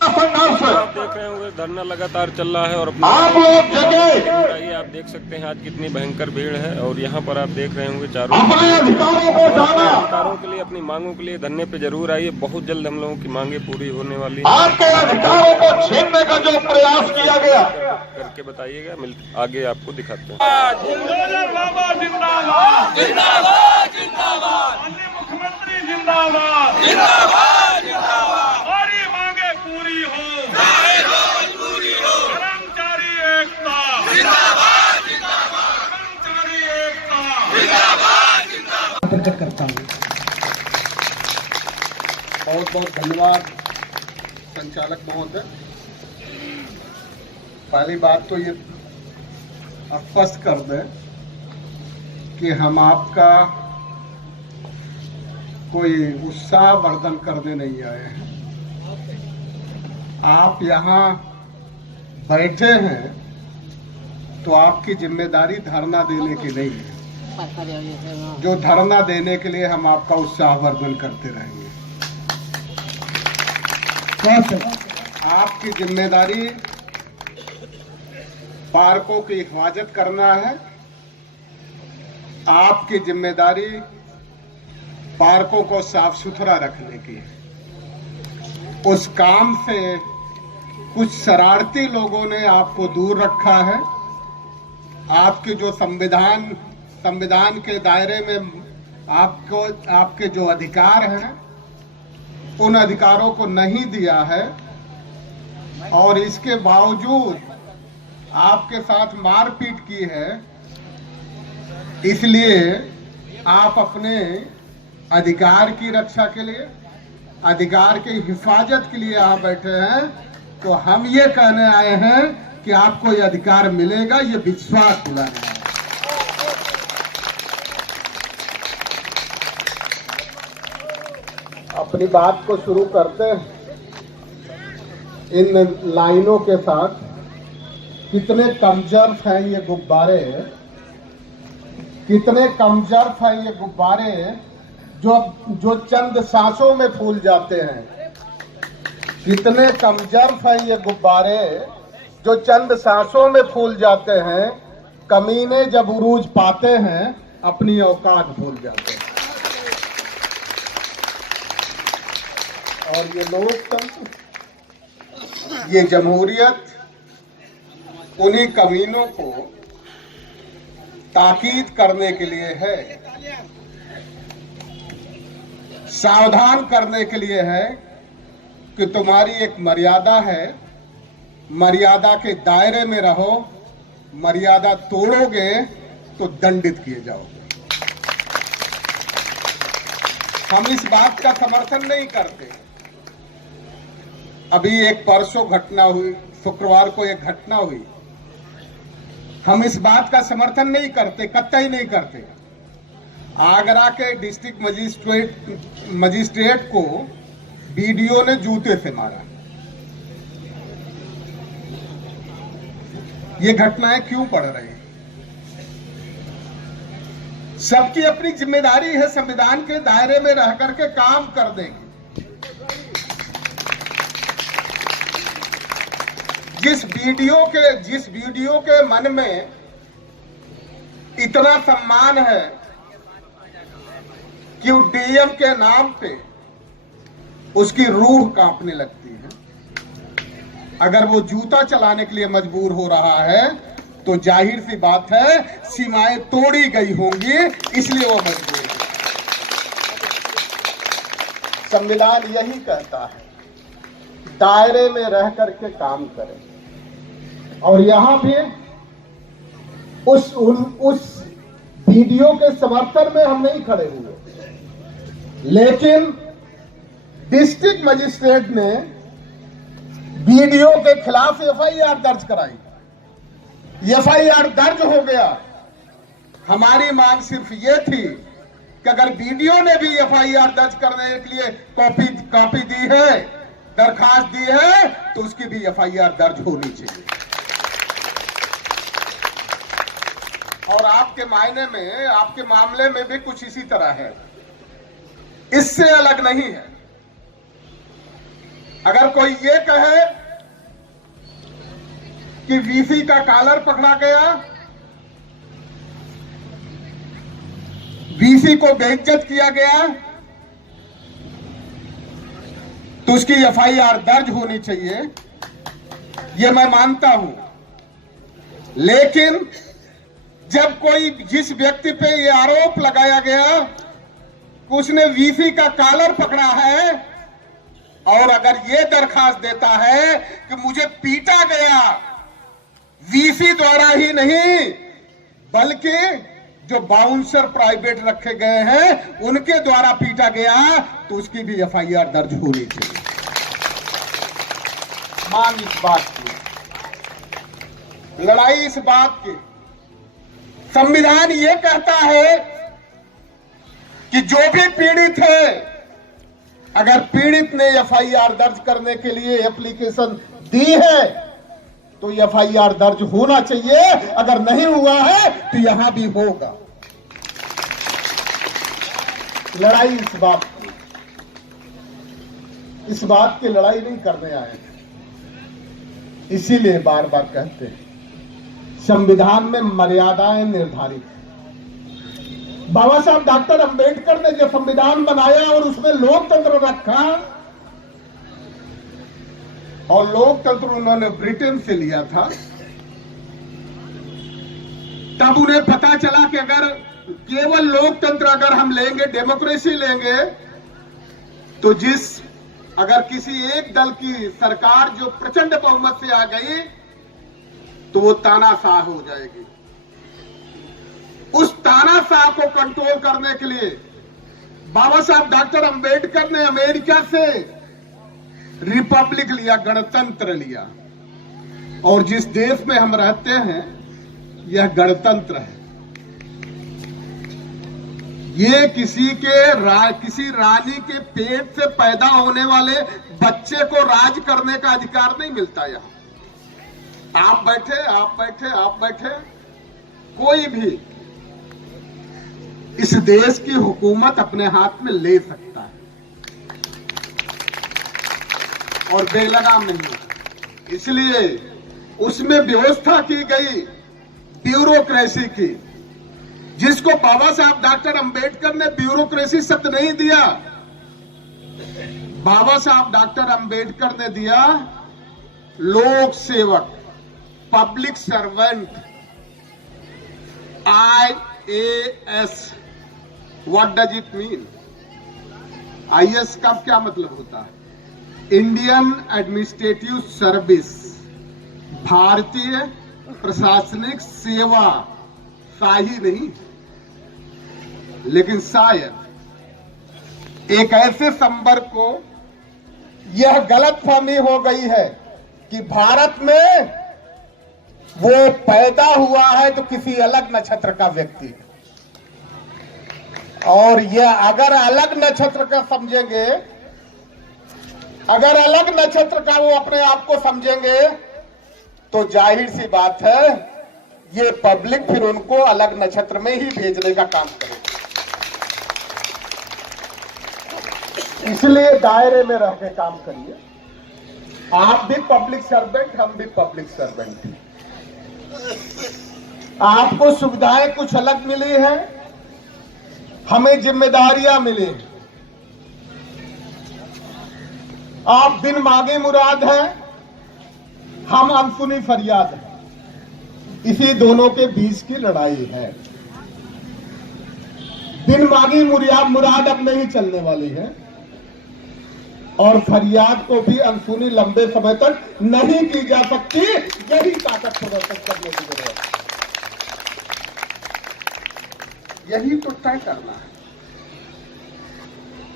आप देख रहे होंगे धरना लगातार चल रहा है और आप लोग जगह आइए आप देख सकते हैं आज कितनी भयंकर भीड़ है। और यहाँ पर आप देख रहे होंगे चारों अपने अधिकारों को जाना। अधिकारों के लिए, अपनी मांगों के लिए धरने पे जरूर आइए। बहुत जल्द हम लोगों की मांगे पूरी होने वाली है। आपके अधिकारों को छीनने का जो प्रयास किया गया करके बताइएगा, आगे आपको दिखाते हैं। बाबा जिंदाबाद जिंदाबाद जिंदाबाद, माननीय मुख्यमंत्री जिंदाबाद जिंदाबाद जिंदाबाद, हमारी मांगे पूरी हो, पूरी हो, कर्मचारी एकता जिंदाबाद जिंदाबाद, कर्मचारी एकता जिंदाबाद जिंदाबाद। प्रकट करता हूँ। बहुत बहुत धन्यवाद संचालक महोदय। पहली बात तो ये स्पष्ट कर दें कि हम आपका कोई उत्साह वर्धन करने नहीं आए हैं। आप यहाँ बैठे हैं तो आपकी जिम्मेदारी धरना देने की नहीं है। जो धरना देने के लिए हम आपका उत्साह वर्धन करते रहेंगे। आपकी जिम्मेदारी पार्कों की हिफाजत करना है। आपकी जिम्मेदारी पार्कों को साफ सुथरा रखने की है। उस काम से कुछ शरारती लोगों ने आपको दूर रखा है। आपके जो संविधान के दायरे में आपके जो अधिकार हैं उन अधिकारों को नहीं दिया है, और इसके बावजूद आपके साथ मारपीट की है। इसलिए आप अपने अधिकार की रक्षा के लिए, अधिकार की हिफाजत के लिए यहाँ बैठे हैं। तो हम ये कहने आए हैं कि आपको ये अधिकार मिलेगा, ये विश्वास दिलाना है। अपनी बात को शुरू करते हैं इन लाइनों के साथ। कितने कमजोर हैं ये गुब्बारे, कितने कमजोर हैं ये गुब्बारे जो चंद सांसों में फूल जाते हैं। कितने कमजोर हैं ये गुब्बारे जो चंद सांसों में फूल जाते हैं। कमीने जब उरूज पाते हैं अपनी औकात भूल जाते हैं। और ये लोकतंत्र, ये जमहूरियत उन्हीं कमीनों को ताकीद करने के लिए है, सावधान करने के लिए है कि तुम्हारी एक मर्यादा है। मर्यादा के दायरे में रहो, मर्यादा तोड़ोगे तो दंडित किए जाओगे। हम इस बात का समर्थन नहीं करते। अभी एक परसों घटना हुई, शुक्रवार को एक घटना हुई। हम इस बात का समर्थन नहीं करते, कतई नहीं करते। आगरा के डिस्ट्रिक्ट मजिस्ट्रेट को बीडीओ ने जूते से मारा। ये घटनाएं क्यों बढ़ रही हैं? सबकी अपनी जिम्मेदारी है संविधान के दायरे में रह करके काम कर देगी। जिस वीडियो के मन में इतना सम्मान है कि वो डीएम के नाम पे उसकी रूह कांपने लगती है। अगर वो जूता चलाने के लिए मजबूर हो रहा है तो जाहिर सी बात है सीमाएं तोड़ी गई होंगी, इसलिए वो मजबूर है। संविधान यही कहता है दायरे में रह करके काम करें। और यहां भी उस वीडियो के समर्थन में हम नहीं खड़े हुए, लेकिन डिस्ट्रिक्ट मजिस्ट्रेट ने वीडियो के खिलाफ एफआईआर दर्ज कराई। एफआईआर दर्ज हो गया। हमारी मांग सिर्फ ये थी कि अगर वीडियो ने भी एफआईआर दर्ज करने के लिए कॉपी दी है, दरखास्त दी है, तो उसकी भी एफआईआर दर्ज होनी चाहिए। और आपके मामले में भी कुछ इसी तरह है, इससे अलग नहीं है। अगर कोई ये कहे कि वीसी का कॉलर पकड़ा गया, वीसी को बेइज्जत किया गया, तो उसकी एफआईआर दर्ज होनी चाहिए, ये मैं मानता हूं। लेकिन जब कोई जिस व्यक्ति पे ये आरोप लगाया गया कि उसने वीसी का कॉलर पकड़ा है और अगर ये दरखास्त देता है कि मुझे पीटा गया वीसी द्वारा ही नहीं बल्कि जो बाउंसर प्राइवेट रखे गए हैं उनके द्वारा पीटा गया, तो उसकी भी एफआईआर दर्ज होनी चाहिए। मान इस बात की, लड़ाई इस बात की, संविधान ये कहता है कि जो भी पीड़ित है, अगर पीड़ित ने एफआईआर दर्ज करने के लिए एप्लीकेशन दी है तो एफआईआर दर्ज होना चाहिए। अगर नहीं हुआ है तो यहां भी होगा। लड़ाई इस बात की, इस बात की लड़ाई नहीं करने आए हैं। इसीलिए बार बार कहते हैं संविधान में मर्यादाएं निर्धारित हैं। बाबा साहब डॉक्टर अंबेडकर ने जो संविधान बनाया और उसमें लोकतंत्र रखा, और लोकतंत्र उन्होंने ब्रिटेन से लिया था, तब उन्हें पता चला कि अगर केवल लोकतंत्र अगर हम लेंगे, डेमोक्रेसी लेंगे, तो अगर किसी एक दल की सरकार जो प्रचंड बहुमत से आ गई तो वो तानाशाह हो जाएगी। उस तानाशाह को कंट्रोल करने के लिए बाबा साहब डॉक्टर अंबेडकर ने अमेरिका से रिपब्लिक लिया, गणतंत्र लिया। और जिस देश में हम रहते हैं यह गणतंत्र है। ये किसी रानी के पेट से पैदा होने वाले बच्चे को राज करने का अधिकार नहीं मिलता। यहां आप बैठे, कोई भी इस देश की हुकूमत अपने हाथ में ले सकता है और बेलगाम नहीं। इसलिए उसमें व्यवस्था की गई ब्यूरोक्रेसी की, जिसको बाबा साहब डॉक्टर अंबेडकर ने ब्यूरोक्रेसी शब्द नहीं दिया, बाबा साहब डॉक्टर अंबेडकर ने दिया लोक सेवक, public servant, IAS। What does it mean? IAS का क्या मतलब होता है? इंडियन एडमिनिस्ट्रेटिव सर्विस, भारतीय प्रशासनिक सेवा। शाही नहीं, लेकिन शायद एक ऐसे संवर्ग को यह गलतफहमी हो गई है कि भारत में वो पैदा हुआ है तो किसी अलग नक्षत्र का व्यक्ति, और यह अगर अलग नक्षत्र का समझेंगे, अगर अलग नक्षत्र का वो अपने आप को समझेंगे तो जाहिर सी बात है ये पब्लिक फिर उनको अलग नक्षत्र में ही भेजने का काम करेगी। इसलिए दायरे में रह के काम करिए। आप भी पब्लिक सर्वेंट, हम भी पब्लिक सर्वेंट। आपको सुविधाएं कुछ अलग मिली है, हमें जिम्मेदारियां मिली। आप बिन मांगे मुराद हैं, हम अनसुनी फरियाद हैं। इसी दोनों के बीच की लड़ाई है। बिन मांगी मुराद अब नहीं चलने वाली है, और फरियाद को भी अनसुनी लंबे समय तक नहीं की जा सकती। यही ताकत प्रदर्शन करने की जरूरत है, यही तो तय करना है।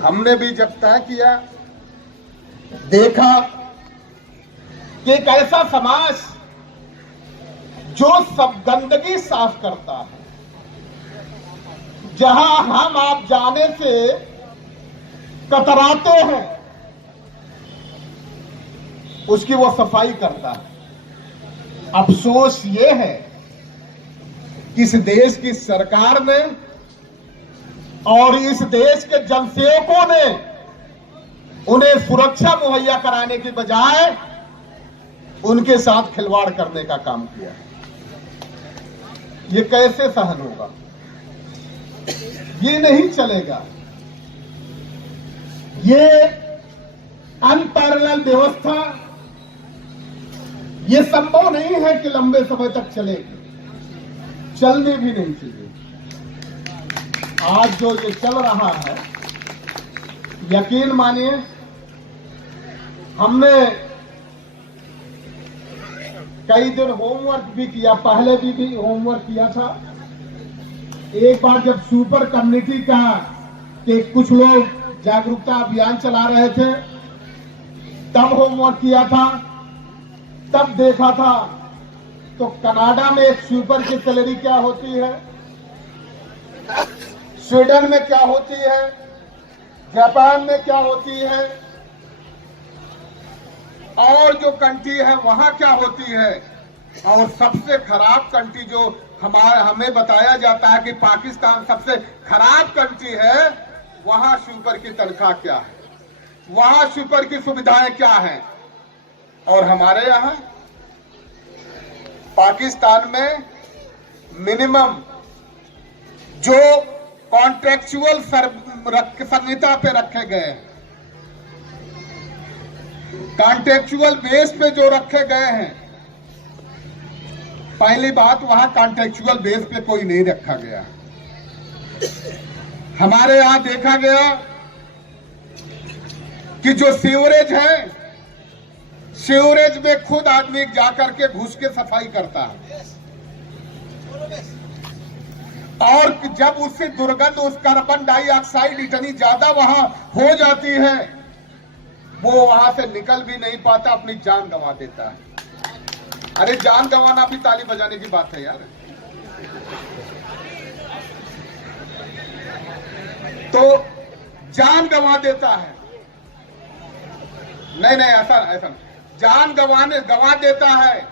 हमने भी जब तय किया, देखा कि एक ऐसा समाज जो सब गंदगी साफ करता है, जहां हम आप जाने से कतराते हैं, उसकी वो सफाई करता है। अफसोस ये है कि इस देश की सरकार ने और इस देश के जनसेवकों ने उन्हें सुरक्षा मुहैया कराने की बजाय उनके साथ खिलवाड़ करने का काम किया। ये कैसे सहन होगा? ये नहीं चलेगा। ये अनपैरेलल व्यवस्था, ये संभव नहीं है कि लंबे समय तक चलेगी, चलने भी नहीं चाहिए। आज जो ये चल रहा है, यकीन मानिए, हमने कई दिन होमवर्क भी किया, पहले भी होमवर्क किया था। एक बार जब सुपर कम्युनिटी का के कुछ लोग जागरूकता अभियान चला रहे थे, तब होमवर्क किया था, तब देखा था। तो कनाडा में एक स्वीपर की सैलरी क्या होती है, स्वीडन में क्या होती है, जापान में क्या होती है, और जो कंट्री है वहां क्या होती है, और सबसे खराब कंट्री जो हमें बताया जाता है कि पाकिस्तान सबसे खराब कंट्री है, वहां स्वीपर की तनख्वाह क्या है, वहां स्वीपर की सुविधाएं क्या हैं। और हमारे यहां पाकिस्तान में मिनिमम जो कॉन्ट्रेक्चुअल संहिता पे रखे गए हैं, कॉन्ट्रेक्चुअल बेस पे जो रखे गए हैं, पहली बात वहां कॉन्ट्रेक्चुअल बेस पे कोई नहीं रखा गया। हमारे यहां देखा गया कि जो सीवरेज है, सीवरेज में खुद आदमी जाकर के घुस के सफाई करता है, और जब उससे दुर्गंध, उस कार्बन डाइऑक्साइड इतनी ज्यादा वहां हो जाती है, वो वहां से निकल भी नहीं पाता, अपनी जान गंवा देता है। अरे जान गंवाना भी ताली बजाने की बात है यार। तो जान गंवा देता है, नहीं ऐसा जान गंवा देता है।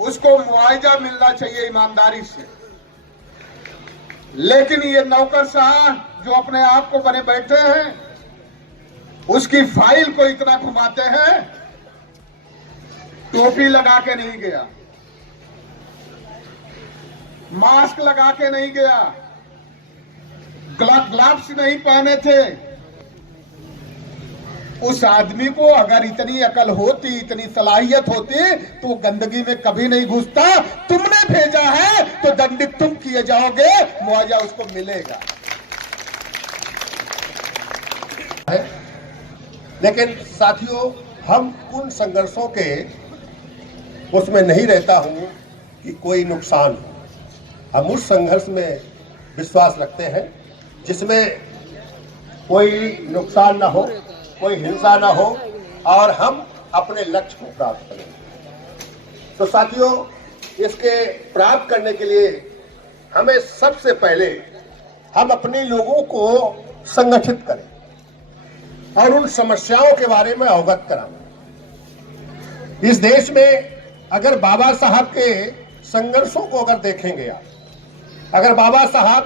उसको मुआवजा मिलना चाहिए ईमानदारी से। लेकिन ये नौकरशाह जो अपने आप को बने बैठे हैं, उसकी फाइल को इतना घुमाते हैं, टोपी लगा के नहीं गया, मास्क लगा के नहीं गया, ग्लव्स नहीं पहने थे। उस आदमी को अगर इतनी अकल होती, इतनी सलाहियत होती, तो वो गंदगी में कभी नहीं घुसता। तुमने भेजा है तो दंडित तुम किए जाओगे, मुआवजा उसको मिलेगा। लेकिन साथियों, हम उन संघर्षों के उसमें नहीं रहता हूं कि कोई नुकसान हो। हम उस संघर्ष में विश्वास रखते हैं जिसमें कोई नुकसान ना हो, कोई हिंसा ना हो, और हम अपने लक्ष्य को प्राप्त करें। तो साथियों, इसके प्राप्त करने के लिए हमें सबसे पहले हम अपने लोगों को संगठित करें और उन समस्याओं के बारे में अवगत कराएं। इस देश में अगर बाबा साहब के संघर्षों को अगर देखेंगे आप, अगर बाबा साहब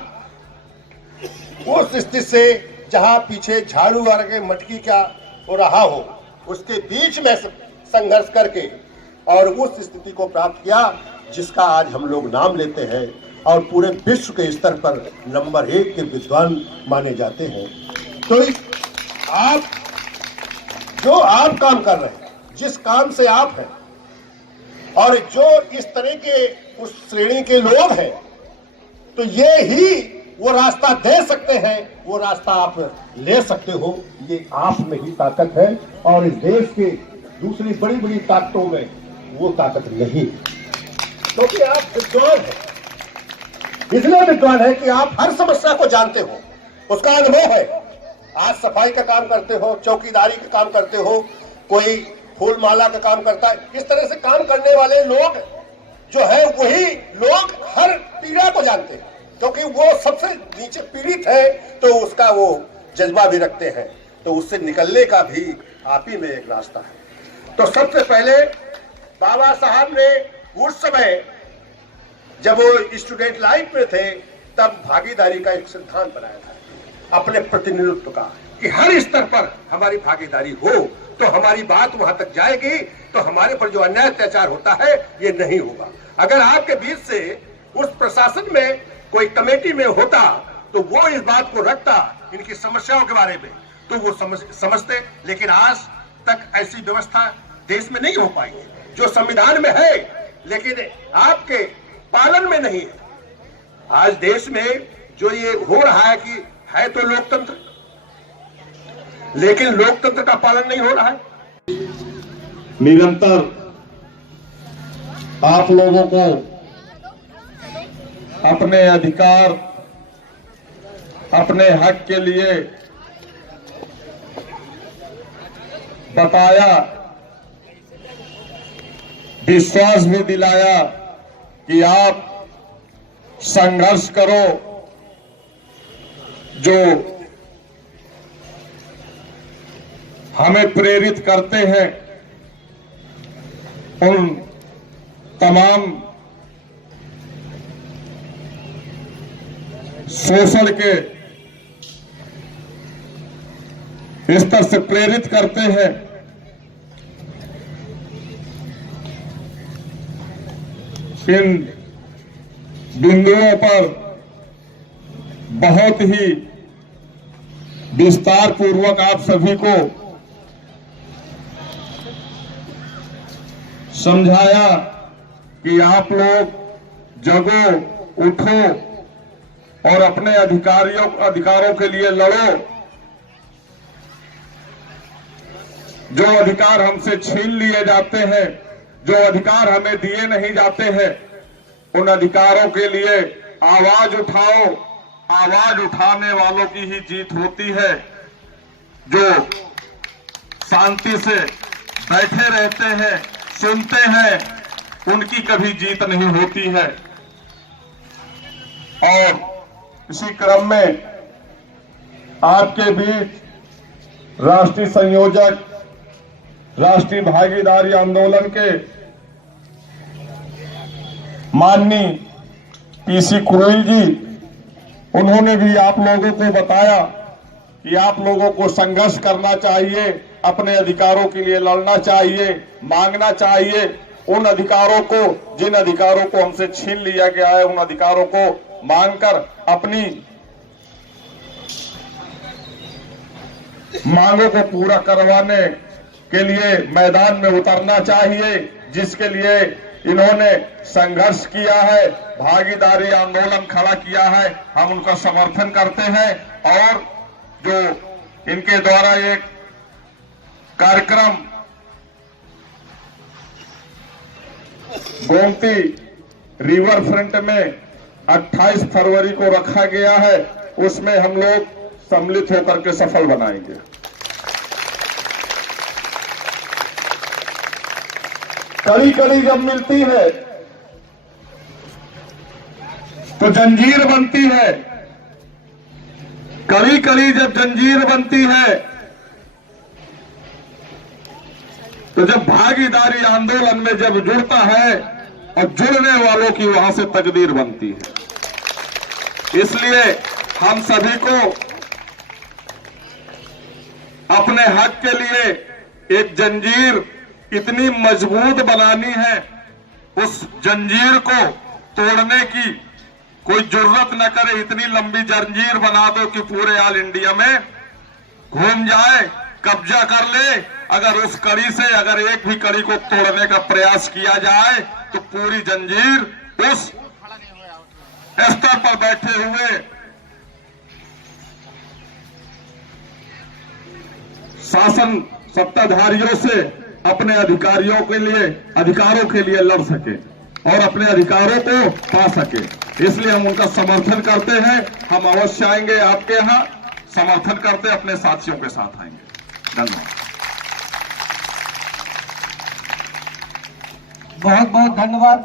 उस स्थिति से जहां पीछे झाड़ू वर्ग मटकी क्या हो रहा हो, उसके बीच में संघर्ष करके और उस स्थिति को प्राप्त किया जिसका आज हम लोग नाम लेते हैं और पूरे विश्व के स्तर पर नंबर 1 के विद्वान माने जाते हैं। तो आप काम कर रहे हैं, जिस काम से आप हैं, और जो इस तरह के उस श्रेणी के लोग हैं, तो ये ही वो रास्ता दे सकते हैं, वो रास्ता आप ले सकते हो। ये आप में ही ताकत है, और इस देश के दूसरी बड़ी बड़ी ताकतों में वो ताकत नहीं, क्योंकि आप विद्वान हैं। इसलिए विद्वान है कि आप हर समस्या को जानते हो, उसका अनुभव है। आज सफाई का काम करते हो, चौकीदारी का काम करते हो, कोई फूल माला का काम करता है। इस तरह से काम करने वाले लोग जो है, वही लोग हर पीड़ा को जानते हैं, क्योंकि वो सबसे नीचे पीड़ित है, तो उसका वो जज्बा भी रखते हैं। तो उससे निकलने का भी आप ही में एक रास्ता है। तो सबसे पहले बाबा साहब ने उस समय जब वो स्टूडेंट लाइफ में थे, तब भागीदारी का एक सिद्धांत बनाया था, अपने प्रतिनिधित्व का। कि हर स्तर पर हमारी भागीदारी हो, तो हमारी बात वहां तक जाएगी, तो हमारे पर जो अन्याय अत्याचार होता है ये नहीं होगा। अगर आपके बीच से उस प्रशासन में कोई कमेटी में होता तो वो इस बात को रखता इनकी समस्याओं के बारे में, तो वो समझते, लेकिन आज तक ऐसी व्यवस्था देश में नहीं हो पाई है। जो संविधान में है लेकिन आपके पालन में नहीं है। आज देश में जो ये हो रहा है कि है तो लोकतंत्र, लेकिन लोकतंत्र का पालन नहीं हो रहा है। निरंतर आप लोगों को अपने अधिकार, अपने हक के लिए बताया, विश्वास भी दिलाया कि आप संघर्ष करो। जो हमें प्रेरित करते हैं उन तमाम शोषण के स्तर से प्रेरित करते हैं। इन बिंदुओं पर बहुत ही विस्तार पूर्वक आप सभी को समझाया कि आप लोग जगो, उठो और अपने अधिकारों के लिए लड़ो। जो अधिकार हमसे छीन लिए जाते हैं, जो अधिकार हमें दिए नहीं जाते हैं, उन अधिकारों के लिए आवाज उठाओ। आवाज उठाने वालों की ही जीत होती है। जो शांति से बैठे रहते हैं, सुनते हैं, उनकी कभी जीत नहीं होती है। और इसी क्रम में आपके बीच राष्ट्रीय संयोजक, राष्ट्रीय भागीदारी आंदोलन के माननीय पीसी कुरैल जी, उन्होंने भी आप लोगों को बताया कि आप लोगों को संघर्ष करना चाहिए, अपने अधिकारों के लिए लड़ना चाहिए, मांगना चाहिए। उन अधिकारों को, जिन अधिकारों को हमसे छीन लिया गया है, उन अधिकारों को मांगकर अपनी मांगों को पूरा करवाने के लिए मैदान में उतरना चाहिए, जिसके लिए इन्होंने संघर्ष किया है, भागीदारी आंदोलन खड़ा किया है। हम उनका समर्थन करते हैं। और जो इनके द्वारा एक कार्यक्रम गोमती रिवर फ्रंट में 28 फरवरी को रखा गया है, उसमें हम लोग सम्मिलित होकर के सफल बनाएंगे। कड़ी कड़ी जब मिलती है तो जंजीर बनती है। कड़ी कड़ी जब जंजीर बनती है तो जब भागीदारी आंदोलन में जब जुड़ता है और जुड़ने वालों की वहां से तकदीर बनती है। इसलिए हम सभी को अपने हक के लिए एक जंजीर इतनी मजबूत बनानी है, उस जंजीर को तोड़ने की कोई जरूरत न करे। इतनी लंबी जंजीर बना दो कि पूरे ऑल इंडिया में घूम जाए, कब्जा कर ले। अगर उस कड़ी से अगर एक भी कड़ी को तोड़ने का प्रयास किया जाए तो पूरी जंजीर उस स्तर पर बैठे हुए शासन सत्ताधारियों से अपने अधिकारों के लिए लड़ सके और अपने अधिकारों को पा सके। इसलिए हम उनका समर्थन करते हैं। हम अवश्य आएंगे आपके यहाँ, समर्थन करते अपने साथियों के साथ आएंगे। धन्यवाद। बहुत बहुत धन्यवाद।